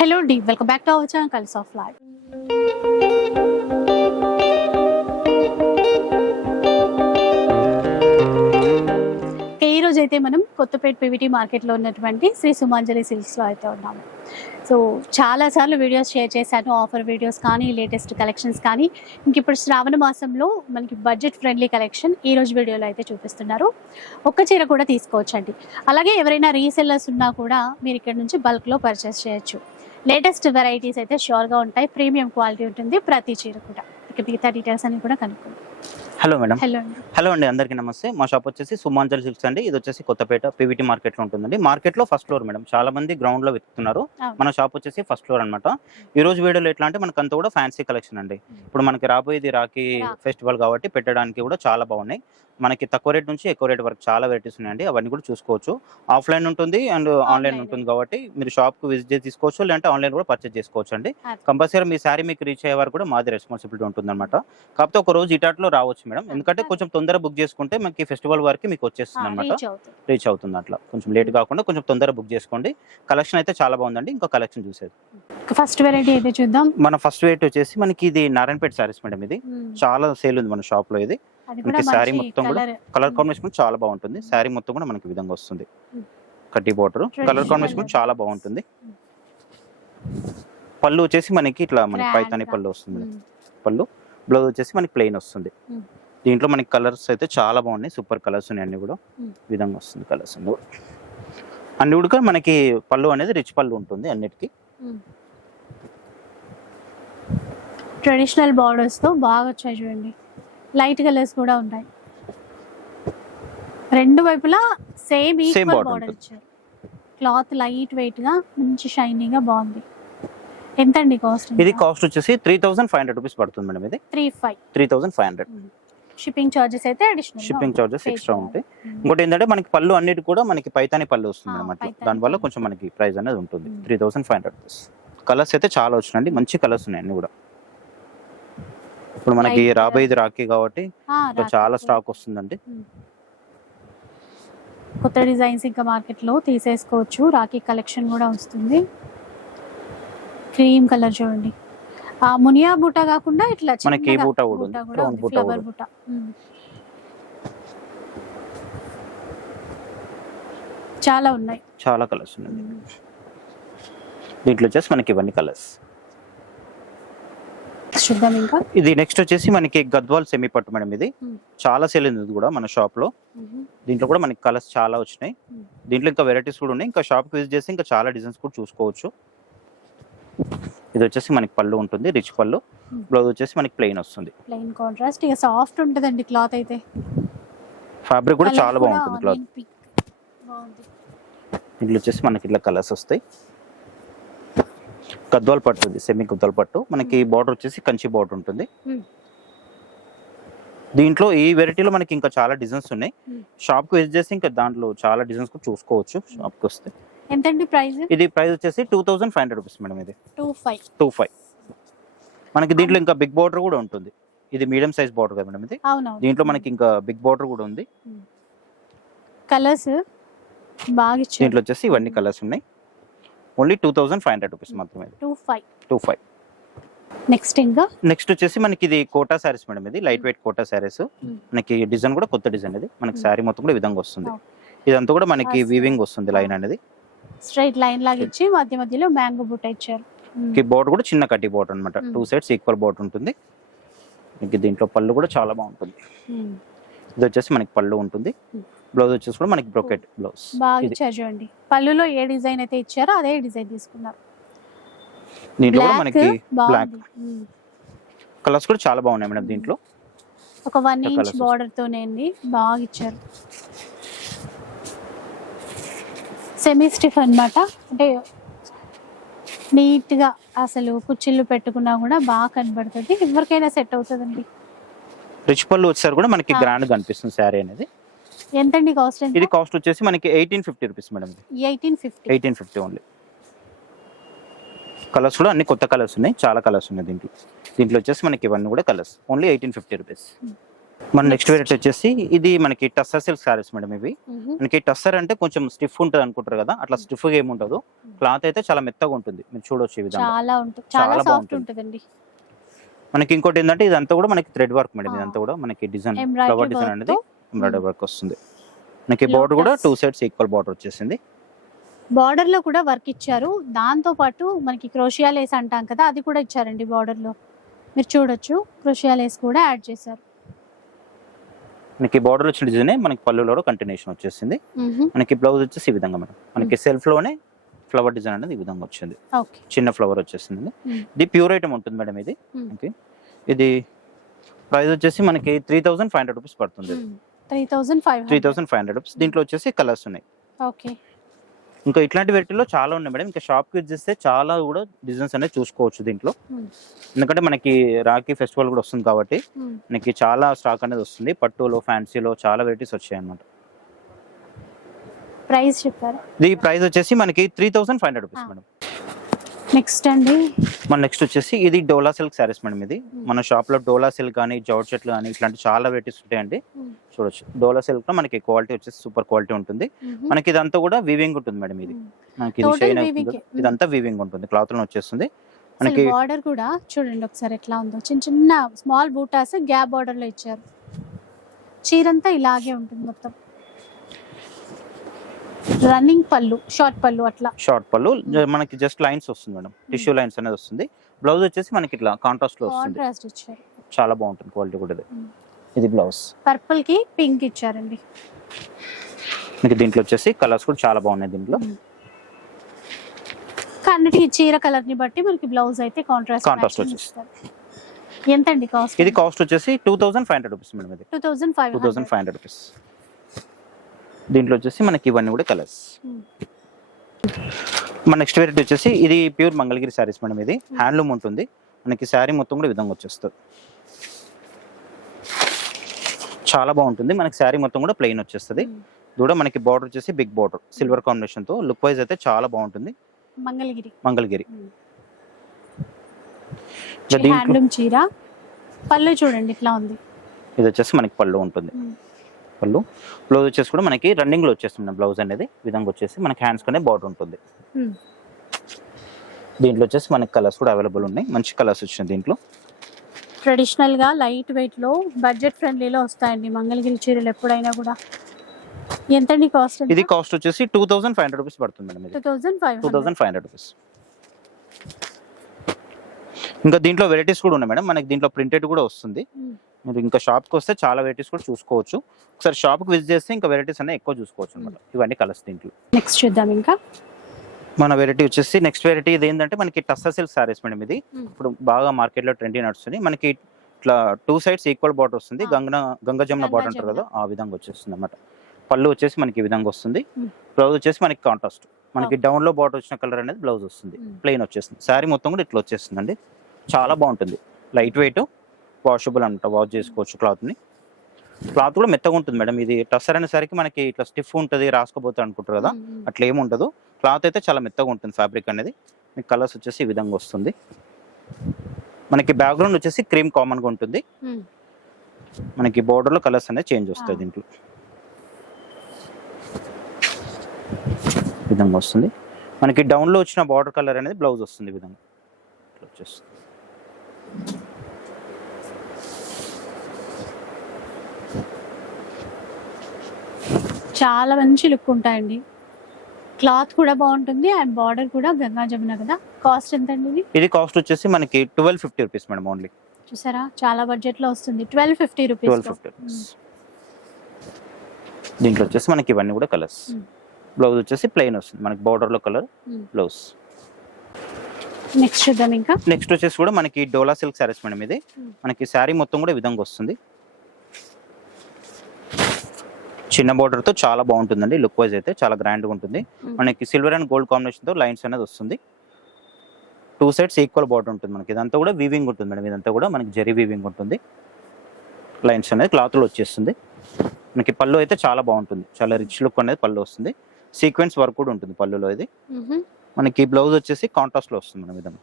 Hello the welcome back to our channel calls of life ఈ అయితే మనం Kothapeta PVT మార్కెట్లో ఉన్నటువంటి శ్రీ సుమాంజలి సిల్క్స్లో అయితే ఉన్నాము సో చాలాసార్లు వీడియోస్ షేర్ చేశాను ఆఫర్ వీడియోస్ కానీ లేటెస్ట్ కలెక్షన్స్ కానీ. ఇంక ఇప్పుడు శ్రావణ మాసంలో మనకి బడ్జెట్ ఫ్రెండ్లీ కలెక్షన్ ఈ రోజు వీడియోలో అయితే చూపిస్తున్నారు. ఒక్క చీర కూడా తీసుకోవచ్చండి. అలాగే ఎవరైనా రీసెల్లర్స్ ఉన్నా కూడా మీరు ఇక్కడ నుంచి బల్క్లో పర్చేస్ చేయొచ్చు. లేటెస్ట్ వెరైటీస్ అయితే షూర్గా ఉంటాయి. ప్రీమియం క్వాలిటీ ఉంటుంది. ప్రతి చీర కూడా. ఇక మిగతా డీటెయిల్స్ అన్ని కూడా కనుక్కుందాం. Hello madam. హలో అండి. అందరికీ నమస్తే. మా షాప్ వచ్చేసి సుమాంజల్ సిల్క్స్ అండి. ఇది వచ్చేసి కొత్తపేట పీవీటీ మార్కెట్లో ఉంటుందండి. మార్కెట్లో ఫస్ట్ ఫ్లోర్ మేడం. చాలా మంది గ్రౌండ్లో వెతుకుతున్నారు. అవును. మన షాప్ వచ్చేసి ఫస్ట్ ఫ్లోర్ అనమాట ఈ రోజు వీడియోలో ఎట్లా అంటే మనకు అంతా కూడా ఫ్యాన్సీ కలెక్షన్ అండి. ఇప్పుడు మనకి రాబోయేది రాఖీ ఫెస్టివల్ కాబట్టి పెట్టడానికి కూడా చాలా బాగున్నాయి. మనకి తక్కువ రేట్ నుంచి ఎక్కువ రేట్ వరకు చాలా వెరైటీస్ ఉన్నాయండి. అవన్నీ కూడా చూసుకోవచ్చు. ఆఫ్లైన్ ఉంటుంది అండ్ ఆన్లైన్. ఉంటుంది కాబట్టి మీరు షాప్కు విజిట్ చేసి తీసుకోవచ్చు. లేదంటే ఆన్లైన్ కూడా పర్చేస్ చేసుకోవచ్చు అండి. కంపల్సరీ మీ శారీ మీకు రీచ్ అయ్యే వరకు కూడా మాది రెస్పాన్సిబిలిటీ ఉంటుంది అనమాట కాకపోతే ఒక రోజు ఇటాట్లో రావచ్చు మేడం. ఎందుకంటే కొంచెం తొందరగా బుక్ చేసుకుంటే మనకి ఫెస్టివల్ వరకు మీకు వచ్చేస్తుంది అనమాట రీచ్ అవుతుంది అట్లా. కొంచెం లేట్ కాకుండా కొంచెం తొందరగా బుక్ చేసుకోండి. కలెక్షన్ అయితే చాలా బాగుందండి. ఇంకా కలెక్షన్ చూసేది. ఫస్ట్ వెరైటీ అయితే చూద్దాం? మన ఫస్ట్ వెయిట్ వచ్చేసి మనకి ఇది నారాయణపేట సారీస్ మేడం ఇది. చాలా సేల్ ఉంది మన షాప్లో ఇది మనకి శారీ మొత్తం కూడా కలర్. కాంబినేషన్ కూడా చాలా బాగుంటుంది. శారీ మొత్తం కూడా మనకి విధంగా వస్తుంది. కడ్డీ బార్డర్. కలర్ కాంబినేషన్ కూడా చాలా బాగుంటుంది. పళ్ళు వచ్చేసి మనకి ఇట్లా మనకి పైతాని. పళ్ళు వస్తుంది పళ్ళు. బ్లౌజ్ వచ్చేసి మనకి ప్లెయిన్ వస్తుంది. దీంట్లో మనకి కలర్స్ అయితే చాలా బాగున్నాయి. సూపర్ కలర్స్ ఉన్నాయి అన్ని కూడా. విధంగా వస్తుంది కలర్స్ అన్ని కూడా. అన్ని కూడా మనకి పళ్ళు అనేది రిచ్ పళ్ళు ఉంటుంది అన్నిటికీ. ట్రెడిషనల్ బార్డర్స్తో బాగా వచ్చాయి చూడండి. లైట్ కలర్స్ కూడా ఉన్నాయి రెండు వైపులా సేమ్ ఈక్వల్ బార్డర్. ఇచ్చారు. క్లాత్ లైట్ వెయిట్గా మంచి షైనింగ్గా బాగుంది. ఎంత అండి కాస్ట్ ఇది కాస్ట్ వచ్చేసి three thousand five hundred rupees పడుతుంది మేడం ఇది. Three five three thousand five hundred shipping charges అయితే అడిషనల్ షిప్పింగ్ చార్జెస్ ఎక్స్ట్రా ఉంటాయి. ఇంకోటి ఏంటంటే మనకి పళ్ళు అన్నిటి కూడా మనకి పైతాని పళ్ళు వస్తుంది అనమాట దానివల్ల. కొంచెం మనకి ప్రైస్ అనేది ఉంటుంది. Hmm. Three thousand five hundred rupees colours అయితే చాలా వచ్చినాయండి. మంచి కలర్స్ ఉన్నాయి అన్ని కూడా. ఇప్పుడు మనకి రాబోయేది రాఖీ కాబట్టి చాలా స్టాక్ వస్తుందండి. కొత్త డిజైన్స్ ఇంకా మార్కెట్లో తీసేసుకోవచ్చు. రాఖీ కలెక్షన్ కూడా వస్తుంది. క్రీమ్ కలర్ చూడండి. ఆ మునియా బూట కాకుండా ఇట్లా మనకి బూటా కూడా ఫ్లవర్. చాలా ఉన్నాయి. చాలా కలర్స్ ఉన్నాయి. దీంట్లో వచ్చేసి మనకి ఇవన్నీ కలర్స్. చూద్దాం ఇంకా. ఇది నెక్స్ట్ వచ్చేసి మనకి గద్వాల్ సెమీ పట్టు మేడం ఇది. చాలా సేల్ ఉంది కూడా మన షాప్లో. దీంట్లో కూడా మనకి కలర్స్ చాలా వచ్చినాయి. దీంట్లో ఇంకా వెరైటీస్ కూడా ఉన్నాయి. ఇంకా షాప్కి విజిట్ చేసి ఇంకా చాలా డిజైన్స్ కూడా చూసుకోవచ్చు. ఇది వచ్చేసి మనకి పళ్ళు ఉంటుంది రిచ్ పళ్ళు. Hmm. బ్లౌజ్ వచ్చేసి మనకి ప్లెయిన్ వస్తుంది. ప్లెయిన్ కాంట్రాస్ట్ ఇక సాఫ్ట్ ఉంటుందండి క్లాత్ అయితే. ఫ్యాబ్రిక్ కూడా చాలా బాగుంటుంది క్లాత్ దీంట్లో వచ్చేసి మనకి ఇట్లా కలర్స్ వస్తాయి. గద్వాల్ పట్టు ఇది సెమీ గద్వాల్ పట్టు. మనకి బార్డర్ వచ్చేసి కంచి బార్డర్ ఉంటుంది. Hmm. దీంట్లో ఈ వెరైటీలో మనకి ఇంకా చాలా డిజైన్స్ ఉన్నాయి. Hmm. షాప్కి విజిట్ చేసి ఇంకా దాంట్లో చాలా డిజైన్స్ కూడా చూసుకోవచ్చు షాప్కి వస్తే. ఎంతండి ప్రైస్? ఇది ప్రైస్ వచ్చేసి two thousand five hundred rupees madam ఇది. Two five. Two five. మనకి దీంట్లో ఇంకా బిగ్ బార్డర్ కూడా ఉంటుంది. ఇది మీడియం సైజ్ బార్డర్ కదా మేడం ఇది? దీంట్లో మనకి ఇంకా బిగ్ బార్డర్ కూడా ఉంది. కలర్స్ బాగా దీంట్లో వచ్చేసి ఇవన్నీ కలర్స్ ఉన్నాయి. Only two thousand five hundred rupees మాత్రమే two five. Two five. Next ఇంకా? నెక్స్ట్ వచ్చేసి మనకి ఇది కోటా శారీస్ మేడం ఇది లైట్ వెయిట్ కోటా Hmm. మనకి డిజైన్ కూడా కొత్త డిజైన్ ఇది. మనకి. శారీ మొత్తం కూడా విధంగా వస్తుంది. ఇదంతా కూడా మనకి. వీవింగ్ వస్తుంది లైన్ అనేది. స్ట్రైట్ లైన్ లాగా ఇచ్చి మధ్య మధ్యలో మ్యాంగో బుట్ట ఇచ్చారు. మ్మ్. బోర్డర్ కూడా చిన్న కట్టి బోర్డర్ అనమాట. టూ సైడ్స్ ఈక్వల్ బోర్డర్ ఉంటుంది. మీకు దీంట్లో పళ్ళు కూడా చాలా బాగుంటుంది. ఇది వచ్చేసి మనకి పళ్ళు ఉంటుంది. బ్లౌజ్ వచ్చేసి కూడా మనకి బ్రొకెట్ బ్లౌజ్ బాగా ఇచ్చారు చూడండి. పళ్ళులో ఏ డిజైన్ అయితే ఇచ్చారో అదే డిజైన్ తీసుకున్నారు. దీంట్లో కూడా మనకి బ్లాక్. కలర్స్ కూడా చాలా బాగున్నాయి మేడం దీంట్లో. ఒక వన్ ఇంకా ఇంచ్ బార్డర్ తోనే బాగా ఇచ్చారు. సెమీ స్టిఫ్ అన్నమాట. అంటే నీట్గా అసలు కుర్చీలు పెట్టుకున్నా కూడా బాగా కనబడుతుంది. ఎవరికైనా సెట్ అవుతుందండి. రిచ్ పళ్ళు వచ్చేసరికి కూడా మనకి. గ్రాండ్ కనిపిస్తుంది శారీ అనేది. ఎంతండి కాస్ట్ ఇది కాస్ట్ వచ్చేసి మనకి eighteen fifty rupees madam eighteen fifty eighteen fifty only colours కూడా అన్ని కొత్త కలర్స్ ఉన్నాయి. చాలా కలర్స్ ఉన్నాయి దీంట్లో. దీంట్లో వచ్చేసి మనకి ఇవన్నీ కూడా colours only eighteen fifty rupees మన నెక్స్ట్ వెరైటీ వచ్చేసి ఇది మనకి టస్సర్ సిల్క్ సారీస్ మేడం ఇవి. మనకి టస్సర్ అంటే కొంచెం స్టిఫ్ ఉంటుంది అనుకుంటారు కదా అట్లా స్టిఫ్గా ఏమి ఉండదు. క్లాత్ అయితే చాలా మెత్తగా ఉంటుంది. మీరు చూడొచ్చు ఈ విధంగా. చాలా ఉంటుంది చాలా బాగుంటుంది. మనకి ఇంకోటి ఏంటంటే ఇదంతా కూడా మనకి థ్రెడ్ వర్క్ మేడం. ఇదంతా కూడా మనకి డిజైన్ ఫ్లవర్ డిజైన్ అనేది ఎంబ్రాయిడరీ వర్క్ వస్తుంది. మనకి బార్డర్ కూడా. టూ సైడ్స్ ఈక్వల్ బార్డర్ వచ్చేసింది. బార్డర్లో కూడా వర్క్ ఇచ్చారు. దాంతో పాటు మనకి క్రోషియా లేస్ అంటాం కదా అది కూడా ఇచ్చారండి బార్డర్లో. మీరు చూడొచ్చు. క్రోషియా లేస్ కూడా యాడ్ చేశారు. మనకి బార్డర్ వచ్చిన డిజైన్ మనకి పళ్ళులో కూడా కంటిన్యూషన్ వచ్చేసింది. మనకి బ్లౌజ్ వచ్చేసి ఈ విధంగా మేడం. మనకి సెల్ఫ్లోనే ఫ్లవర్ డిజైన్ అనేది ఈ విధంగా వచ్చింది. చిన్న ఫ్లవర్ వచ్చేసింది. ఇది ప్యూర్ ఐటమ్ ఉంటుంది మేడం ఇది. ఓకే. ఇది ప్రైస్ వచ్చేసి మనకి three thousand five hundred rupees పడుతుంది. Three thousand five hundred rupees దీంట్లో వచ్చేసి కలర్స్ ఉన్నాయి. ఓకే. ఇంకా ఇట్లాంటి వెరైటీలో చాలా ఉన్నాయి మేడం. ఇంకా షాప్కి చేస్తే చాలా కూడా డిజైన్స్ అనేది చూసుకోవచ్చు దీంట్లో. ఎందుకంటే మనకి రాఖీ ఫెస్టివల్ కూడా వస్తుంది కాబట్టి మనకి చాలా స్టాక్ అనేది వస్తుంది. పట్టులో ఫ్యాన్సీలో చాలా వెరైటీస్ వచ్చాయి అన్నమాట ప్రైస్ చెప్పారు? ఇది ప్రైస్ వచ్చేసి మనకి three thousand five hundred rupees. Madam. Next అండి. మన నెక్స్ట్ వచ్చేసి ఇది డోలా సిల్క్ సారీస్ మేడం ఇది. Hmm. మన షాప్లో డోలా సిల్క్ కానీ జౌడ్ చెట్లు కానీ ఇట్లాంటి చాలా వెరైటీస్ ఉంటాయండి. Hmm. చూడొచ్చు. డోలా సిల్క్లో మనకి క్వాలిటీ వచ్చేసి సూపర్ క్వాలిటీ ఉంటుంది. మనకి ఇదంతా కూడా వీవింగ్ ఉంటుంది మేడం ఇది. మనకి ఇది షైన్. ఇదంతా వీవింగ్ ఉంటుంది. క్లాత్లో వచ్చేస్తుంది. మనకి బార్డర్ కూడా చూడండి ఒకసారి ఎట్లా ఉందో. చిన్న చిన్న స్మాల్ బూటాస్ గ్యాప్ బార్డర్లో ఇచ్చారు. చీరంతా ఇలాగే ఉంటుంది మొత్తం. రన్నింగ్ పళ్ళు షార్ట్ పళ్ళు అట్లా. షార్ట్ పళ్ళు మనకి జస్ట్ లైన్స్ వస్తుంది మేడం. టిష్యూ లైన్స్ అనేది వస్తుంది. బ్లౌజ్ వచ్చేసి మనకి ఇట్లా కాంట్రాస్ట్లో వస్తుంది. కాంట్రాస్ట్ ఇచ్చారు చాలా బాగుంటుంది క్వాలిటీ కూడా ఇది. ఇది బ్లౌజ్. పర్పుల్కి పింక్ ఇచ్చారండి. మీకు దీంట్లో వచ్చేసి కలర్స్ కూడా చాలా బాగున్నాయి దీంట్లో. అన్నిటికి చీర కలర్ని బట్టి మనకి బ్లౌజ్ అయితే కాంట్రాస్ట్ Contrast వచ్చేసి. ఎంత అండి కాస్ట్? ఇది కాస్ట్ వచ్చేసి two thousand five hundred rupees madam ఇది. Two thousand five two thousand five hundred rupees. దీంట్లో వచ్చేసి మనకి ఇవన్నీ కూడా కలర్స్ Hmm. మన నెక్స్ట్ వెరైటీ వచ్చేసి ఇది ప్యూర్ మంగళగిరి శారీస్ మేడం ఇది. హ్యాండ్లూమ్ ఉంటుంది. మనకి శారీ మొత్తం కూడా విధంగా వచ్చేస్తుంది. చాలా బాగుంటుంది. మనకి శారీ మొత్తం కూడా ప్లెయిన్ వచ్చేస్తుంది. కూడా మనకి బార్డర్ వచ్చేసి బిగ్ బార్డర్ సిల్వర్ కాంబినేషన్తో. లుక్ వైజ్ అయితే చాలా బాగుంటుంది. మంగళగిరి. మంగళగిరి. Hmm. హ్యాండ్లూమ్ చీర పళ్ళు చూడండి ఇట్లా ఉంది. ఇది వచ్చేసి మనకి పళ్ళు ఉంటుంది. Hmm. పళ్ళు బ్లౌజ్ వచ్చేసి కూడా మనకి రన్నింగ్లో వచ్చేస్తుంది బ్లౌజ్ అనేది. విధంగా వచ్చేసి మనకి హ్యాండ్స్ కనే బార్డర్ ఉంటుంది. దీంట్లో వచ్చేసి మనకి కలర్స్ కూడా అవైలబుల్ ఉన్నాయి. మంచి కలర్స్ వచ్చినాయి దీంట్లో. ట్రెడిషనల్గా లైట్ వెయిట్లో బడ్జెట్ ఫ్రెండ్లీలో వస్తాయండి. మంగళగిరి చీరలు ఎప్పుడైనా కూడా. ఎంతండి కాస్ట్ ఇది కాస్ట్ వచ్చేసి two thousand five hundred rupees పడుతుంది మేడం ఇది two thousand five two thousand five hundred rupees ఇంకా దీంట్లో వెరైటీస్ కూడా ఉన్నాయి మేడం. మనకి దీంట్లో ప్రింటెడ్ కూడా వస్తుంది. మీరు ఇంకా షాప్కి వస్తే చాలా వెరైటీస్ కూడా చూసుకోవచ్చు. ఒకసారి షాప్కి విజిట్ చేస్తే ఇంకా వెరైటీస్ అనేవి ఎక్కువ చూసుకోవచ్చు అనమాట ఇవన్నీ కలర్స్ దీంట్లో. నెక్స్ట్ చూద్దాం ఇంకా. మన వెరైటీ వచ్చేసి నెక్స్ట్ వెరైటీ ఇది ఏంటంటే మనకి టస్సర్ సిల్క్ సారీస్ మేడం ఇది. Hmm. ఇప్పుడు బాగా మార్కెట్లో ట్రెండీ నడుస్తుంది మనకి ఇట్లా టూ సైడ్స్ ఈక్వల్ బార్డర్ వస్తుంది. గంగన గంగ జమున బార్డర్ అంటారు కదా. ఆ విధంగా వచ్చేస్తుంది అనమాట పళ్ళు వచ్చేసి మనకి ఈ విధంగా వస్తుంది. Hmm. బ్లౌజ్ వచ్చేసి మనకి కాంట్రాస్ట్ మనకి డౌన్లో బార్డర్ వచ్చిన కలర్ అనేది బ్లౌజ్ వస్తుంది. Hmm. ప్లెయిన్ వచ్చేస్తుంది. శారీ మొత్తం కూడా ఇట్లా వచ్చేస్తుందండి. చాలా బాగుంటుంది. లైట్ వెయిట్ వాషబుల్ అంట వాష్ చేసుకోవచ్చు క్లాత్ని క్లాత్ కూడా మెత్తగా ఉంటుంది మేడం. ఇది టస్సర్ అనేసరికి మనకి ఇట్లా స్టిఫ్ ఉంటుంది రాసుకోపోతుంది అనుకుంటారు కదా అట్లా ఏమి ఉండదు. క్లాత్ అయితే చాలా మెత్తగా ఉంటుంది ఫ్యాబ్రిక్ అనేది. మీకు కలర్స్ వచ్చేసి ఈ విధంగా వస్తుంది. మనకి బ్యాక్గ్రౌండ్ వచ్చేసి క్రీమ్ కామన్గా ఉంటుంది. మనకి border లో కలర్స్ అనేది చేంజ్ వస్తాయి. దీంట్లో. విధంగా వస్తుంది. మనకి డౌన్లో వచ్చిన బార్డర్ కలర్ అనేది బ్లౌజ్ వస్తుంది విధంగా. ఇట్లా వచ్చేస్తుంది. చాలా మంచి లుక్ ఉంటాయండి. క్లాత్ కూడా బాగుంటుంది అండ్ బార్డర్ కూడా గంగా జమున కదా. కాస్ట్ ఎంత అండి ఇది? ఇది కాస్ట్ వచ్చేసి మనకి twelve fifty rupees madam only. చూసారా? చాలా బడ్జెట్లో వస్తుంది. Twelve fifty twelve rupees fifty rupees. దీంట్లో వచ్చేసి మనకి ఇవన్నీ కూడా కలర్స్. బ్లౌజ్ వచ్చేసి ప్లెయిన్ వస్తుంది. మనకి border లో కలర్. బ్లౌజ్ నెక్స్ట్ చూద్దాం ఇంకా. నెక్స్ట్ వచ్చేసి కూడా మనకి డోలా సిల్క్ సారీస్ మేడం ఇది. మనకి శారీ మొత్తం కూడా ఈ విధంగా వస్తుంది. చిన్న border తో చాలా బాగుంటుందండి. లుక్ వైజ్ అయితే చాలా grand గా ఉంటుంది. మనకి సిల్వర్ అండ్ గోల్డ్ కాంబినేషన్తో లైన్స్ అనేది వస్తుంది. టూ సైడ్స్ ఈక్వల్ బార్డర్ ఉంటుంది మనకి. ఇదంతా కూడా వీవింగ్ ఉంటుంది మేడం. ఇదంతా కూడా మనకి జరీ వీవింగ్ ఉంటుంది. లైన్స్ అనేది క్లాత్లో వచ్చేస్తుంది. మనకి పళ్ళు అయితే చాలా బాగుంటుంది. చాలా రిచ్ లుక్ అనేది పళ్ళు వస్తుంది. సీక్వెన్స్ వర్క్ కూడా ఉంటుంది పళ్ళులో ఇది. మనకి బ్లౌజ్ వచ్చేసి కాంట్రాస్ట్లో వస్తుంది మన విధంగా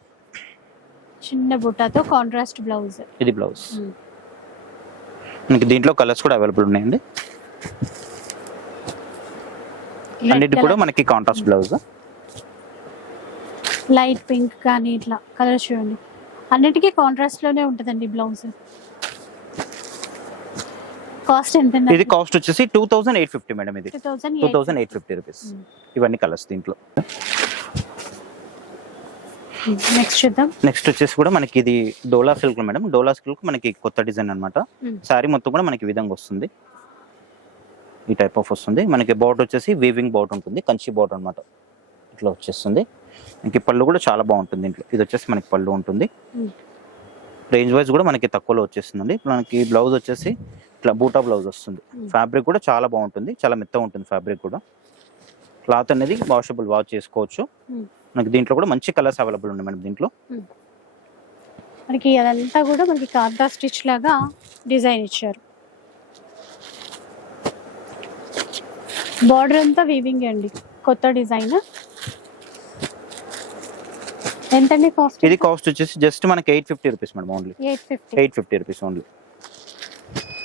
చిన్న బుట్టాతో కాంట్రాస్ట్ బ్లౌజ్ ఇది బ్లౌజ్ మనకి దీంట్లో కలర్స్ కూడా అవైలబుల్ ఉన్నాయండి. అన్నిటి కూడా మనకి కాంట్రాస్ట్ బ్లౌజ్ లైట్ పింక్ కానీ ఇట్లా కలర్ చూడండి. అన్నిటికీ కాంట్రాస్ట్లోనే ఉంటుందండి బ్లౌజ్ కాస్ట్ ఎంత ఇది కాస్ట్ వచ్చేసి two thousand eight fifty madam ఇది. Two thousand eight fifty rupees ఇవన్నీ కలర్స్ దీంట్లో. నెక్స్ట్ చూద్దాం. నెక్స్ట్ వచ్చేసి కూడా మనకి ఇది Dola silk madam Dola silk మనకి కొత్త డిజైన్ అన్నమాట. Hmm. శారీ మొత్తం కూడా మనకి విధంగా వస్తుంది. ఈ టైప్ ఆఫ్ వస్తుంది. మనకి బోట్ వచ్చేసి వీవింగ్ బోట్ ఉంటుంది. కంచి బోట్ అన్నమాట. ఇట్లా వచ్చేస్తుంది. మనకి పళ్ళు కూడా చాలా బాగుంటుంది ఇంట్లో ఇది వచ్చేసి మనకి పళ్ళు ఉంటుంది. Hmm. రేంజ్ వైజ్ కూడా మనకి తక్కువలో వచ్చేస్తుందండి. మనకి బ్లౌజ్ వచ్చేసి ఇట్లా బూటా బ్లౌజ్ వస్తుంది. Hmm. ఫ్యాబ్రిక్ కూడా చాలా బాగుంటుంది. చాలా మెత్తగా ఉంటుంది ఫ్యాబ్రిక్ కూడా. క్లాత్ అనేది వాషబుల్ వాష్ చేసుకోవచ్చు. Hmm. మనకి దీంట్లో కూడా మంచి కలర్స్ అవైలబుల్ ఉన్నాయి మేడం దీంట్లో. మనకి అదంతా కూడా మనకి కాంతా స్టిచ్ లాగా డిజైన్ ఇచ్చారు. బార్డర్ అంతా వీవింగ్ అండి. కొత్త డిజైన్ ఎంతండి కాస్ట్ ఇది కాస్ట్ వచ్చేసి జస్ట్ మనకి eight fifty rupees madam only eight fifty eight fifty rupees only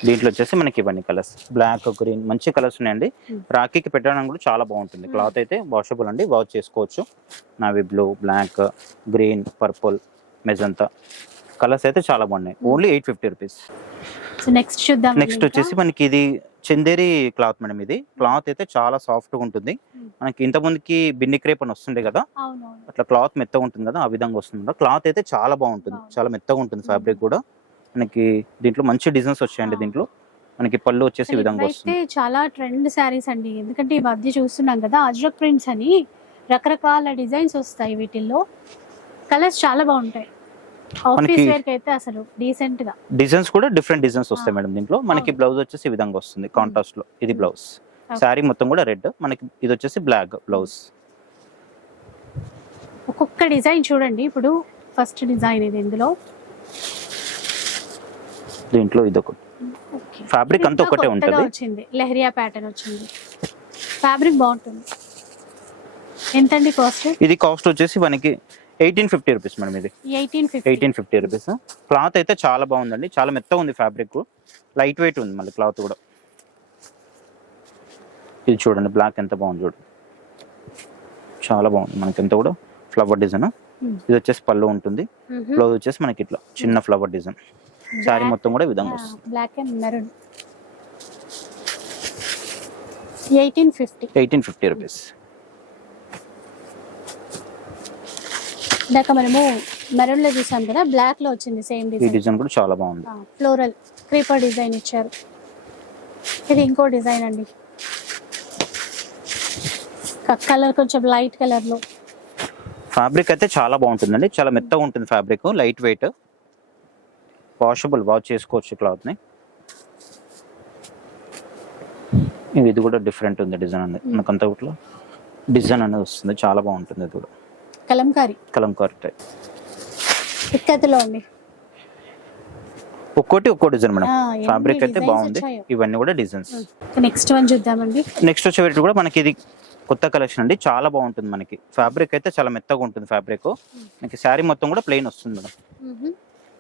దీంట్లో వచ్చేసి మనకి ఇవన్నీ కలర్స్ బ్లాక్ గ్రీన్ మంచి కలర్స్ ఉన్నాయండి. Hmm. రాఖీకి పెట్టడానికి కూడా చాలా బాగుంటుంది. Hmm. క్లాత్ అయితే వాషబుల్ అండి. వాష్ చేసుకోవచ్చు. Navy blue black green purple magenta colours అయితే చాలా బాగున్నాయి. Hmm. Only eight fifty rupees next చూద్దాం నెక్స్ట్ వచ్చేసి మనకి ఇది చందేరి క్లాత్ మేడం ఇది. క్లాత్ అయితే చాలా సాఫ్ట్గా ఉంటుంది. మనకి ఇంత ముందుకి బిన్ని క్రేప్ అని వస్తుండే కదా? అట్లా క్లాత్ మెత్తగా ఉంటుంది కదా? ఆ విధంగా వస్తుంది? క్లాత్ అయితే చాలా బాగుంటుంది. చాలా మెత్తగా ఉంటుంది ఫ్యాబ్రిక్ కూడా. మనకి దీంట్లో మంచి డిజైన్స్ వచ్చాయండి. దీంట్లో. మనకి పళ్ళు వచ్చేసి ఈ విధంగా వస్తుంది. చాలా ట్రెండ్ శారీస్ అండి. ఎందుకంటే ఈ మధ్య చూస్తున్నాం కదా అజ్రక్ ప్రింట్స్ అని రకరకాల డిజైన్స్ వస్తాయి వీటిల్లో. కలర్స్ చాలా బాగుంటాయి. మనకి- అసలు డీసెంట్గా. డిజైన్స్ కూడా డిఫరెంట్ డిజైన్స్ వస్తాయి. మేడం దీంట్లో. మనకి. బ్లౌజ్ వచ్చేసి ఈ విధంగా వస్తుంది కాంట్రాస్ట్లో. ఇది బ్లౌజ్ Okay. శారీ మొత్తం కూడా రెడ్ మనకి ఇది వచ్చేసి బ్లాక్ బ్లౌజ్ ఒక్కొక్క డిజైన్ చూడండి. ఇప్పుడు ఫస్ట్ డిజైన్ ఇది ఇందులో. దీంట్లో ఇది ఒక Okay. ఫ్యాబ్రిక్ అంతా ఒకటే ఉంటుంది. వచ్చింది. లెహరియా ప్యాటర్న్ వచ్చింది. ఫ్యాబ్రిక్ బాగుంటుంది. ఎంతండి కాస్ట్ ఇది కాస్ట్ వచ్చేసి మనకి ఎయిటీన్ ఫిఫ్టీ రూపీస్ మేడం ఇది. Eighteen fifty. రూపీస్. క్లాత్ అయితే చాలా బాగుందండి. చాలా మెత్తగా ఉంది ఫ్యాబ్రిక్. లైట్ వెయిట్ ఉంది మళ్ళీ క్లాత్ కూడా. ఇది చూడండి బ్లాక్ ఎంత బాగుంది చూడండి చాలా బాగుంది మనకి ఎంత కూడా. Flower design. ఇది వచ్చేసి పళ్ళు ఉంటుంది. బ్లౌజ్ వచ్చేసి మనకి ఇట్లా చిన్న ఫ్లవర్ డిజైన్. శారీ మొత్తం కూడా విధంగా వస్తుంది. Black and maroon. Eighteen fifty. Eighteen fifty rupees. ఇందాక మనము మెరూన్లో చూసాం కదా బ్లాక్లో వచ్చింది సేమ్ ఈ డిజైన్. డిజైన్ కూడా చాలా బాగుంది. ఫ్లోరల్ క్రీపర్ డిజైన్ ఇచ్చారు. ఇది ఇంకో డిజైన్ అండి. కలర్ కొంచెం లైట్ కలర్లో ఫ్యాబ్రిక్ అయితే చాలా బాగుంటుందండి. చాలా మెత్తగా ఉంటుంది fabric. Light weight. Washable wash చేసుకోవచ్చు క్లాత్ని ఇది కూడా డిఫరెంట్ ఉంది డిజైన్ అనేది. మనకంతా ఇట్లా డిజైన్ అనేది వస్తుంది. చాలా బాగుంటుంది ఇది కూడా. కలంకారీ. కలంకారీ టైప్. ఇక్కతలో అండి ఒక్కోటి ఒక్కో డిజైన్ మేడం. ఫ్యాబ్రిక్ అయితే బాగుంది. ఇవన్నీ కూడా డిజైన్స్. నెక్స్ట్ వన్ చూద్దామండి. నెక్స్ట్ వచ్చేటి కూడా మనకి ఇది కొత్త కలెక్షన్ అండి. చాలా బాగుంటుంది మనకి. ఫ్యాబ్రిక్ అయితే చాలా మెత్తగా ఉంటుంది ఫ్యాబ్రిక్. మనకి శారీ మొత్తం కూడా ప్లెయిన్ వస్తుంది మేడం.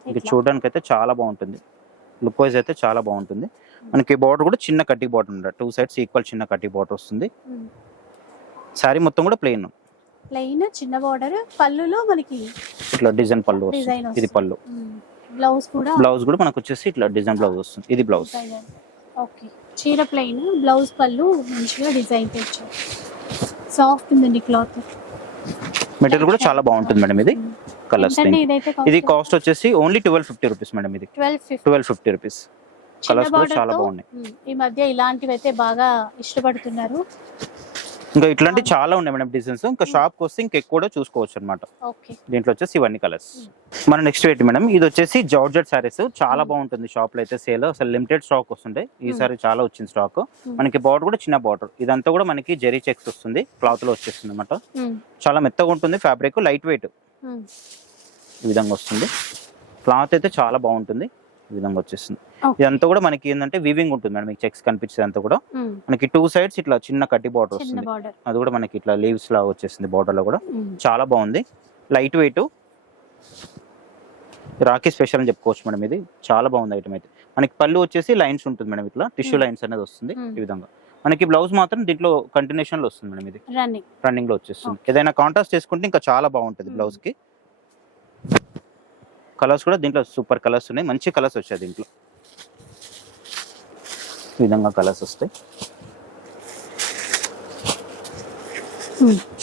ఇది. చూడడానికి అయితే చాలా బాగుంటుంది. లుక్ వైజ్ అయితే చాలా బాగుంటుంది. మనకి బార్డర్ కూడా చిన్న కట్టి బార్డర్ ఉంటుంది టూ సైడ్స్ ఈక్వల్ చిన్న కట్టి బార్డర్ వస్తుంది. శారీ మొత్తం కూడా ప్లెయిన్. ప్లెయిన్ చిన్న బార్డర్ పళ్ళులో మనకి ఇట్లా డిజైన్ పళ్ళు వస్తుంది. ఇది. పళ్ళు. బ్లౌజ్ కూడా? బ్లౌజ్ కూడా మనకు వచ్చేసి ఇట్లా డిజైన్ బ్లౌజ్ వస్తుంది. ఇది బ్లౌజ్ ఓకే చీర ప్లెయిన్ బ్లౌజ్ పళ్ళు మంచిగా డిజైన్ తెచ్చారు. సాఫ్ట్ ఉందండి క్లాత్ మెటీరియల్ కూడా చాలా బాగుంటుంది మేడం ఇది. కలర్స్ ఇదైతే ఇది కాస్ట్ వచ్చేసి only twelve fifty rupees madam ఇది. Twelve fifty twelve fifty rupees colours కూడా చాలా బాగున్నాయి. ఈ మధ్య ఇలాంటివి అయితే బాగా ఇష్టపడుతున్నారు. ఇంకా ఇట్లాంటి చాలా ఉన్నాయి మేడం డిజైన్స్. ఇంకా షాప్కి వస్తే ఇంకా ఎక్కువ కూడా చూసుకోవచ్చు అనమాట దీంట్లో వచ్చేసి ఇవన్నీ కలర్స్ మన నెక్స్ట్ వెయిట్ మేడం ఇది వచ్చేసి జార్జెట్ సారీస్ చాలా బాగుంటుంది షాప్లో అయితే సేల్ అసలు లిమిటెడ్ స్టాక్ వస్తుండే ఈసారి చాలా వచ్చింది స్టాక్ మనకి బార్డర్ కూడా చిన్న బార్డర్ ఇదంతా కూడా మనకి జెరీ చెక్స్ వస్తుంది. క్లాత్లో వచ్చేస్తుంది అనమాట చాలా మెత్తగా ఉంటుంది. ఫ్యాబ్రిక్ లైట్ వెయిట్ ఈ విధంగా వస్తుంది. క్లాత్ అయితే చాలా బాగుంటుంది. ఈ విధంగా వచ్చేస్తుంది. ఇదంతా కూడా మనకి ఏంటంటే వీవింగ్ ఉంటుంది మేడం. మీకు చెక్స్ కనిపించేది అంతా కూడా. మనకి టూ సైడ్స్ ఇట్లా చిన్న కట్టి బార్డర్ వస్తుంది. అది కూడా మనకి ఇట్లా లీవ్స్ లాగా వచ్చేసింది బార్డర్లో కూడా. చాలా బాగుంది. లైట్ వెయిట్ రాఖీ స్పెషల్ అని చెప్పుకోవచ్చు మేడం ఇది. చాలా బాగుంది ఐటమ్ అయితే. మనకి పళ్ళు వచ్చేసి లైన్స్ ఉంటుంది మేడం ఇట్లా. టిష్యూ. లైన్స్ అనేది వస్తుంది. ఈ విధంగా. మనకి బ్లౌజ్ మాత్రం దీంట్లో కంటిన్యూషన్లో వస్తుంది మేడం ఇది. రన్నింగ్ రన్నింగ్లో వచ్చేస్తుంది. ఏదైనా కాంట్రాస్ట్ చేసుకుంటే ఇంకా చాలా బాగుంటుంది. బ్లౌజ్కి. కలర్స్ కూడా దీంట్లో సూపర్ కలర్స్ ఉన్నాయి. మంచి కలర్స్ వచ్చాయి దీంట్లో. ఈ విధంగా కలర్స్ వస్తాయి.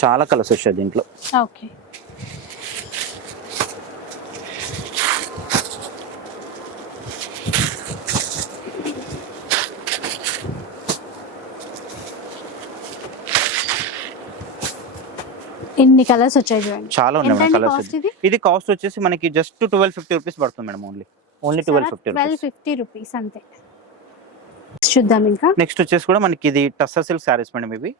చాలా కలర్స్ వచ్చాయి దీంట్లో. ఓకే. ఎన్ని కలర్స్ వచ్చాయి చూడండి. చాలా ఉన్నాయి మేడం కలర్స్ ఇది? కాస్ట్ వచ్చేసి మనకి జస్ట్ ట్వెల్వ్ ఫిఫ్టీ రూపీస్ పడుతుంది madam only only twelve fifty twelve fifty rupees అంతే. చూద్దాం ఇంకా. నెక్స్ట్ వచ్చేసి కూడా మనకి ఇది టస్సర్ సిల్క్ శారీస్ మేడం ఇవి.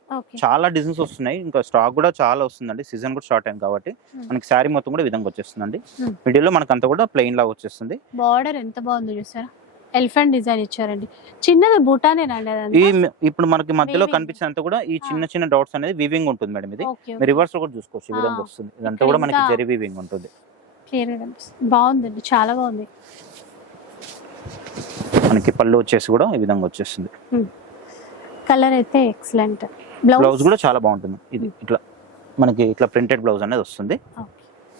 చాలా డిజైన్స్ వస్తున్నాయి. ఇంకా స్టాక్ కూడా చాలా వస్తుందండి. సీజన్ కూడా స్టార్ట్ అయింది కాబట్టి Hmm. మనకి శారీ మొత్తం కూడా విధంగా వచ్చేస్తుందండి. Hmm. మిడిల్లో మనకి అంతా కూడా ప్లెయిన్ లాగా వచ్చేస్తుంది. బార్డర్ ఎంత బాగుందో చూసారా? ఎలిఫెంట్ డిజైన్ ఇచ్చారండి. చిన్నది బూటానేనండి ఈ మ- ఇప్పుడు మనకి మధ్యలో. కనిపించినంత కూడా ఈ చిన్న చిన్న డాట్స్ అనేది వీవింగ్ ఉంటుంది మేడం ఇది. రివర్స్ కూడా చూసుకోవచ్చు ఈ విధంగా. వస్తుంది. ఇదంతా కూడా మనకి జరీ వీవింగ్ ఉంటుంది. క్లియర్ బాగుందండి చాలా బాగుంది. మనకి పళ్ళు వచ్చేసి కూడా ఈ విధంగా వచ్చేస్తుంది. కలర్ అయితే ఎక్సలెంట్ బ్లౌజ్ బ్లౌజ్ కూడా చాలా బాగుంటుంది. ఇది ఇట్లా మనకి ఇట్లా ప్రింటెడ్ బ్లౌజ్ అనేది వస్తుంది.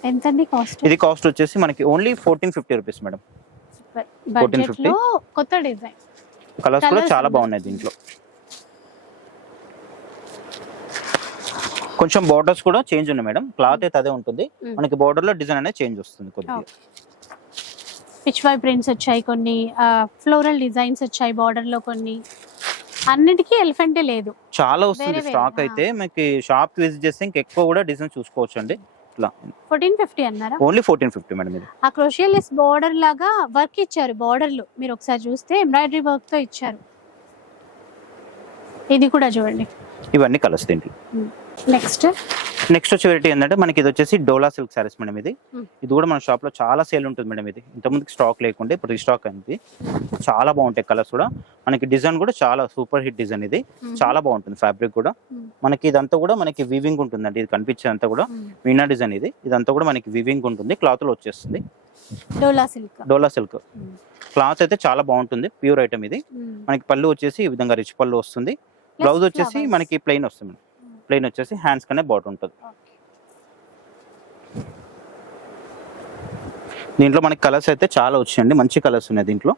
ఎంతండి కాస్ట్ ఇది కాస్ట్ వచ్చేసి మనకి only fourteen fifty rupees madam. Budget 1450. లో కొత్త డిజైన్. కలర్స్ కూడా చాలా. బాగున్నాయి దీంట్లో. కొంచెం బోర్డర్స్ కూడా చేంజ్ ఉన్నాయి మేడం. క్లాత్ అయితే అదే ఉంటుంది. Mm. మనకి బోర్డర్లో డిజైన్ అనేది చేంజ్ వస్తుంది కొద్దిగా. పిచ్ వై ప్రింట్స్ వచ్చాయి కొన్ని. ఫ్లోరల్ డిజైన్స్ వచ్చాయి బార్డర్లో కొన్ని. అన్నిటికీ ఎలిఫెంటే లేదు. చాలా వస్తుంది స్టాక్. అయితే. మనకి షాప్ విజిట్ చేస్తే ఇంకా ఎక్కువ కూడా డిజైన్ చూసుకోవచ్చు అండి ఇట్లా ఫోర్టీన్ ఫిఫ్టీ అన్నారా? ఓన్లీ ఫోర్టీన్ ఫిఫ్టీ మేడం ఇది. ఆ క్రోషియలిస్ బార్డర్ లాగా వర్క్ ఇచ్చారు బార్డర్లు. మీరు ఒకసారి చూస్తే ఎంబ్రాయిడరీ వర్క్తో ఇచ్చారు. ఇది కూడా చూడండి. ఇవన్నీ దీంట్లో నెక్స్ట్. నెక్స్ట్ వచ్చే వెరైటీ ఏంటంటే మనకి ఇది వచ్చేసి డోలా సిల్క్ సారీస్ మేడం ఇది. Mm. ఇది కూడా మన షాప్లో చాలా సేల్ ఉంటుంది మేడం ఇది. ఇంతకుముందుకి స్టాక్ లేకుంటే ఇప్పుడు స్టాక్ అయింది. చాలా బాగుంటాయి కలర్స్ కూడా. మనకి డిజైన్ కూడా చాలా సూపర్ హిట్ డిజైన్ ఇది. చాలా బాగుంటుంది ఫ్యాబ్రిక్ కూడా. Mm. మనకి ఇదంతా కూడా మనకి వివింగ్ ఉంటుందండి. ఇది కనిపించేదంతా కూడా మీనా డిజైన్ ఇది. ఇదంతా కూడా మనకి వివింగ్ ఉంటుంది. క్లాత్లో వచ్చేస్తుంది. Dola silk Dola silk cloth అయితే చాలా బాగుంటుంది. ప్యూర్ ఐటమ్ ఇది. మనకి పళ్ళు వచ్చేసి ఈ విధంగా రిచ్ పళ్ళు వస్తుంది. బ్లౌజ్ వచ్చేసి మనకి ప్లెయిన్ వస్తుంది ప్లెయిన్ వచ్చేసి హ్యాండ్స్ కనే బాట్ ఉంటుంది. దీంట్లో మనకి కలర్స్ అయితే చాలా వచ్చాయండి. మంచి కలర్స్ ఉన్నాయి దీంట్లో.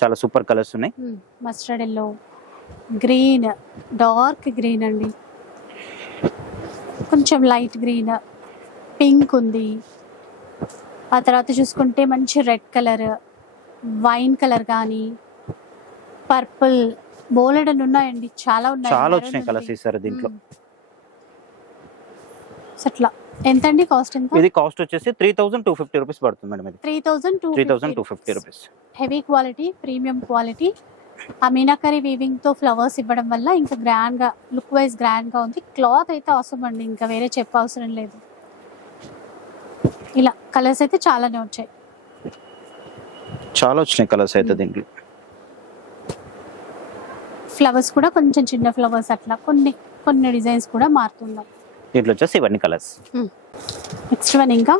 చాలా సూపర్ కలర్స్ ఉన్నాయి. Mustard yellow green dark green అండి. కొంచెం లైట్ గ్రీన్ పింక్ ఉంది. ఆ తర్వాత చూసుకుంటే మంచి రెడ్ కలర్ వైన్ కలర్ కానీ పర్పుల్ బోలెడ్ ఉన్నాయండి. చాలా ఉన్నాయి. చాలా వచ్చినాయి. కలర్స్ ఇస్తారు దీంట్లో. అట్లా. ఎంతండి కాస్ట్ ఎంత? ఇది కాస్ట్ వచ్చేసి three thousand two fifty rupees పడుతుంది మేడం ఇది. Three thousand two three thousand two fifty rupees. Heavy quality premium quality ఆ మీనాకరీ వీవింగ్తో ఫ్లవర్స్ ఇవ్వడం వల్ల ఇంకా గ్రాండ్గా లుక్ వైజ్ గ్రాండ్గా ఉంది. క్లాత్ అయితే అవసరం అండి ఇంకా వేరే చెప్పవసరం లేదు. ఇలా కలర్స్ అయితే చాలానే వచ్చాయి. చాలా వచ్చినాయి కలర్స్ అయితే దీంట్లో. ఫ్లవర్స్ కూడా కొంచెం చిన్న ఫ్లవర్స్ అట్లా. కొన్ని కొన్ని డిజైన్స్ కూడా మారుతున్నాయి. దీంట్లో వచ్చేసి ఇవన్నీ కలర్స్ నెక్స్ట్ వన్ ఇంకా?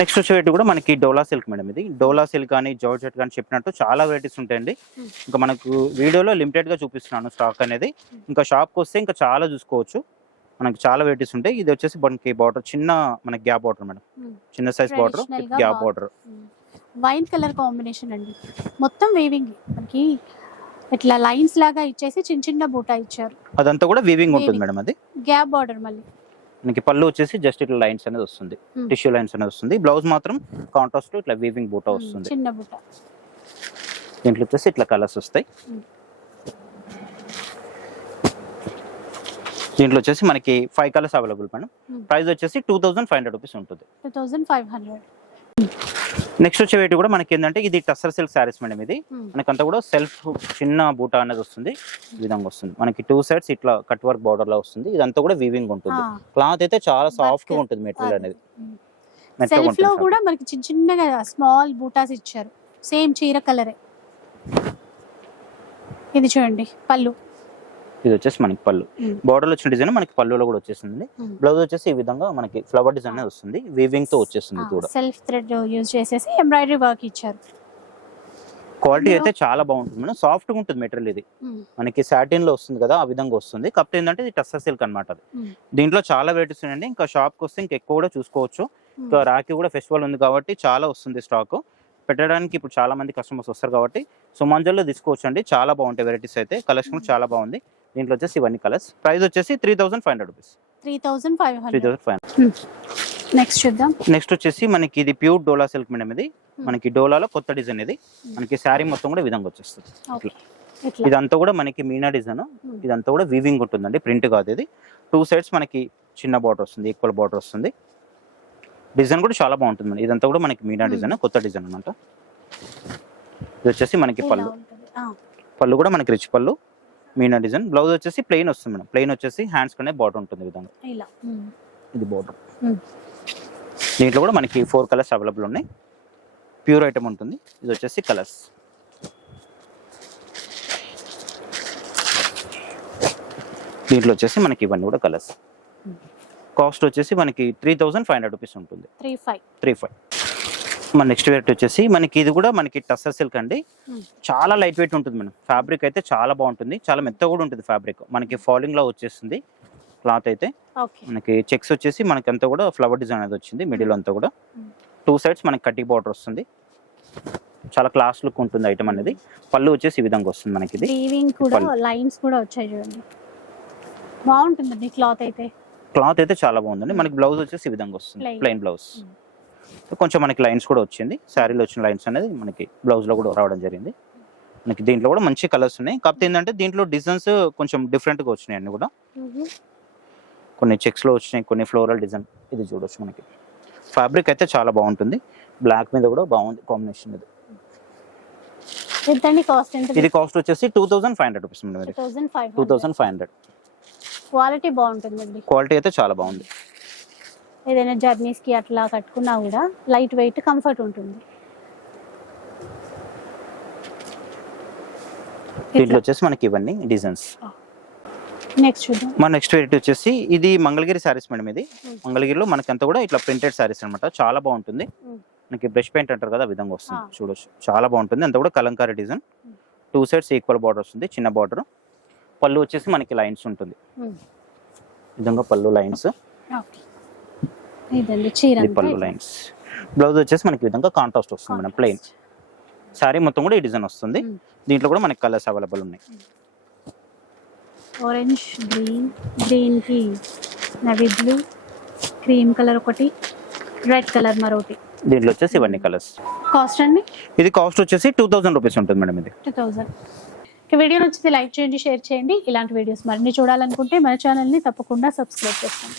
నెక్స్ట్ వచ్చేటి కూడా మనకి డోలా సిల్క్ మేడం ఇది. డోలా సిల్క్ కానీ జార్జెట్ కానీ చెప్పినట్టు చాలా వెరైటీస్ ఉంటాయండి. ఇంకా మనకు వీడియోలో లిమిటెడ్గా చూపిస్తున్నాను స్టాక్ అనేది. ఇంకా షాప్కి వస్తే ఇంకా చాలా చూసుకోవచ్చు. మనకి చాలా వెరైటీస్ ఉంటాయి. ఇది వచ్చేసి మనకి బార్డర్ చిన్న మనకి గ్యాప్ బార్డర్ మేడం. చిన్న size border gap. Border wine colour combination అండి. మొత్తం వీవింగ్ మనకి ఇట్లా లైన్స్ లాగా ఇచ్చేసి చిన్న చిన్న బూటా ఇచ్చారు. అదంతా కూడా వీవింగ్ ఉంటుంది. మేడం అది. గ్యాప్ బార్డర్ మళ్ళీ. మనకి పళ్ళు వచ్చేసి జస్ట్ ఇట్లా లైన్స్ అనేది వస్తుంది. Hmm. టిష్యూ లైన్స్ అనేది వస్తుంది. బ్లౌజ్ మాత్రం కాంట్రాస్ట్ ఇట్లా వీవింగ్ బూటా వస్తుంది. చిన్న బూట. దీంట్లో వచ్చేసి ఇట్లా కలర్స్ వస్తాయి. Hmm. దీంట్లో వచ్చేసి మనకి five colours available madam Hmm. Price వచ్చేసి two thousand five hundred rupees ఉంటుంది. Two thousand five hundred next వచ్చే weight కూడా మనకి ఏంటంటే ఇది టస్సర్ సిల్క్ శారీస్ మేడం ఇది. మనకంతా కూడా సెల్ఫ్ చిన్న బూటా అనేది వస్తుంది. ఈ విధంగా వస్తుంది. మనకి టూ సైడ్స్ ఇట్లా కట్ వర్క్ బార్డర్ లా వస్తుంది. ఇదంతా కూడా వీవింగ్ ఉంటుంది. క్లాత్ అయితే చాలా సాఫ్ట్గా. ఉంటుంది మెటీరియల్ అనేది. సెల్ఫ్లో ఉంటుంది కూడా మనకి చిన్న చిన్నగా స్మాల్ బూటాస్ ఇచ్చారు. సేమ్ చీర కలరే ఇది చూడండి పళ్ళు. ఇది వచ్చేసి మనకి పళ్ళు. Hmm. బార్డర్ వచ్చిన డిజైన్ మనకి పళ్ళులో కూడా వచ్చేసింది. బ్లౌజ్ వచ్చేసి ఈ విధంగా మనకి ఫ్లవర్ డిజైన్ అనేది వస్తుంది. వీవింగ్తో వచ్చేస్తుంది ఇది కూడా. సెల్ఫ్ థ్రెడ్ యూజ్ చేసేసి ఎంబ్రాయిడరీ వర్క్ ఇచ్చారు. క్వాలిటీ అయితే చాలా బాగుంటుంది మేడం. సాఫ్ట్గా ఉంటుంది మెటీరియల్ ఇది. మనకి సాటిన్లో వస్తుంది కదా ఆ విధంగా వస్తుంది. కాకపోతే ఏంటంటే ఇది టస్సర్ సిల్క్ అనమాట అది. దీంట్లో చాలా వెరైటీస్ ఉన్నాయండి. ఇంకా షాప్కి వస్తే ఇంకా ఎక్కువ కూడా చూసుకోవచ్చు. ఇంకా రాఖీ కూడా ఫెస్టివల్ ఉంది కాబట్టి చాలా వస్తుంది స్టాక్ పెట్టడానికి ఇప్పుడు చాలా మంది కస్టమర్స్ వస్తారు కాబట్టి సుమాంజల్లో తీసుకోవచ్చు అండి చాలా బాగుంటాయి వెరైటీస్ అయితే. కలెక్షన్ చాలా బాగుంది. దీంట్లో వచ్చేసి ఇవన్నీ కలర్స్ ప్రైస్ వచ్చేసి three thousand five hundred rupees three thousand five hundred thousand five next చూద్దాం. నెక్స్ట్ వచ్చేసి మనకి ఇది ప్యూర్ డోలా సిల్క్ మేడం ఇది. మనకి డోలాలో కొత్త డిజైన్ ఇది. మనకి శారీ మొత్తం కూడా విధంగా వచ్చేస్తుంది. ఇట్లా. ఇదంతా కూడా మనకి మీనా డిజైన్ Hmm. ఇదంతా కూడా వీవింగ్ ఉంటుందండి. ప్రింట్ కాదు ఇది. టూ సైడ్స్ మనకి చిన్న బార్డర్ వస్తుంది. ఈక్వల్ బార్డర్ వస్తుంది. డిజైన్ కూడా చాలా బాగుంటుంది మేడం ఇదంతా కూడా మనకి మీనా Hmm. డిజైన్ కొత్త డిజైన్ అనమాట ఇది వచ్చేసి మనకి పళ్ళు. పళ్ళు కూడా మనకి రిచ్ పళ్ళు. మీనా డిజైన్. బ్లౌజ్ వచ్చేసి ప్లెయిన్ వస్తుంది మేడం. ప్లెయిన్ వచ్చేసి హ్యాండ్స్ కనే బార్డర్ ఉంటుంది విధంగా. ఇలా. ఇది బార్డర్. దీంట్లో కూడా మనకి ఫోర్ కలర్స్ అవైలబుల్ ఉన్నాయి. ప్యూర్ ఐటమ్ ఉంటుంది. ఇది వచ్చేసి కలర్స్. దీంట్లో వచ్చేసి మనకి ఇవన్నీ కూడా కలర్స్. కాస్ట్ వచ్చేసి మనకి three thousand five hundred rupees ఉంటుంది. Three five. Three five. మన నెక్స్ట్ వెరైటీ వచ్చేసి మనకి ఇది కూడా మనకి టస్సర్ సిల్క్ అండి. చాలా లైట్ వెయిట్ ఉంటుంది మేడం. ఫ్యాబ్రిక్ అయితే చాలా బాగుంటుంది. చాలా మెత్తగా కూడా ఉంటుంది ఫ్యాబ్రిక్ మనకి ఫాలింగ్లో వచ్చేస్తుంది క్లాత్ అయితే. మనకి చెక్స్ వచ్చేసి మనకి అంతా కూడా ఫ్లవర్ డిజైన్ అనేది వచ్చింది. మిడిల్ అంతా కూడా. టూ సైడ్స్ మనకి కట్టి బార్డర్ వస్తుంది. చాలా క్లాస్ లుక్ ఉంటుంది ఐటమ్ అనేది. పళ్ళు వచ్చేసి ఈ విధంగా వస్తుంది మనకి ఇది. లైన్స్ కూడా వచ్చాయి చూడండి. బాగుంటుంది క్లాత్ అయితే. క్లాత్ అయితే చాలా బాగుందండి. మనకి బ్లౌజ్ వచ్చేసి ఈ విధంగా వస్తుంది. ప్లెయిన్ బ్లౌజ్ కొంచెం మనకి లైన్స్ కూడా వచ్చింది. శారీలో వచ్చిన లైన్స్ అనేది మనకి బ్లౌజ్లో కూడా రావడం జరిగింది. మనకి దీంట్లో కూడా మంచి కలర్స్ ఉన్నాయి. కాకపోతే ఏంటంటే దీంట్లో డిజైన్స్ కొంచెం డిఫరెంట్గా వచ్చినాయి అన్ని కూడా కొన్ని చెక్స్లో వచ్చినాయి కొన్ని ఫ్లోరల్ డిజైన్. ఇది చూడొచ్చు మనకి. ఫ్యాబ్రిక్ అయితే చాలా బాగుంటుంది. బ్లాక్ మీద కూడా బాగుంది కాంబినేషన్ ఇది. ఎంతండి కాస్ట్? ఎంత ఇది కాస్ట్ వచ్చేసి two thousand five hundred rupees two madam five two thousand five hundred. Quality బాగుంటుందండి. క్వాలిటీ అయితే చాలా బాగుంది. ఏదైనా జర్నీస్కి అట్లా కట్టుకున్నా కూడా లైట్ వెయిట్ కంఫర్ట్ ఉంటుంది. దీంట్లో వచ్చేసి మనకి ఇవన్నీ డిజైన్స్. నెక్స్ట్ చూద్దాం. మన నెక్స్ట్ వెరైటీ వచ్చేసి ఇది మంగళగిరి శారీస్ మేడం ఇది. Hmm. మంగళగిరిలో మనకంతా కూడా ఇట్లా ప్రింటెడ్ శారీస్ అన్నమాట. చాలా బాగుంటుంది. Hmm. మనకి బ్రష్ పెయింట్ అంటారు కదా ఆ విధంగా వస్తుంది. Ah. చూడొచ్చు. చాలా బాగుంటుంది. అంతా కూడా Kalamkari design. Two sides equal border వస్తుంది చిన్న బార్డర్ పళ్ళు వచ్చేసి మనకి లైన్స్ ఉంటుంది. Hmm. విధంగా పళ్ళు లైన్స్. ఇదండి చీర ఇది. పళ్ళు లైన్స్. బ్లౌజ్ వచ్చేసి మనకి విధంగా కాంట్రాస్ట్ వస్తుంది మేడం ప్లెయిన్ శారీ మొత్తం కూడా ఈ డిజైన్ వస్తుంది. Hmm. దీంట్లో కూడా మనకి కలర్స్ అవైలబుల్ ఉన్నాయి. ఆరెంజ్ గ్రీన్ గ్రీన్కి నవీ బ్లూ క్రీమ్ కలర్ ఒకటి రెడ్ కలర్ మరొకటి. దీంట్లో వచ్చేసి ఇవన్నీ కలర్స్ కాస్ట్ అండి? ఇది కాస్ట్ వచ్చేసి టూ థౌసండ్ రూపీస్ ఉంటుంది మేడం ఇది. టూ ఇక వీడియో నచ్చితే లైక్ చేయండి షేర్ చేయండి. ఇలాంటి వీడియోస్ మరిన్ని చూడాలనుకుంటే మన ఛానల్ని తప్పకుండా సబ్స్క్రైబ్ చేసుకోండి.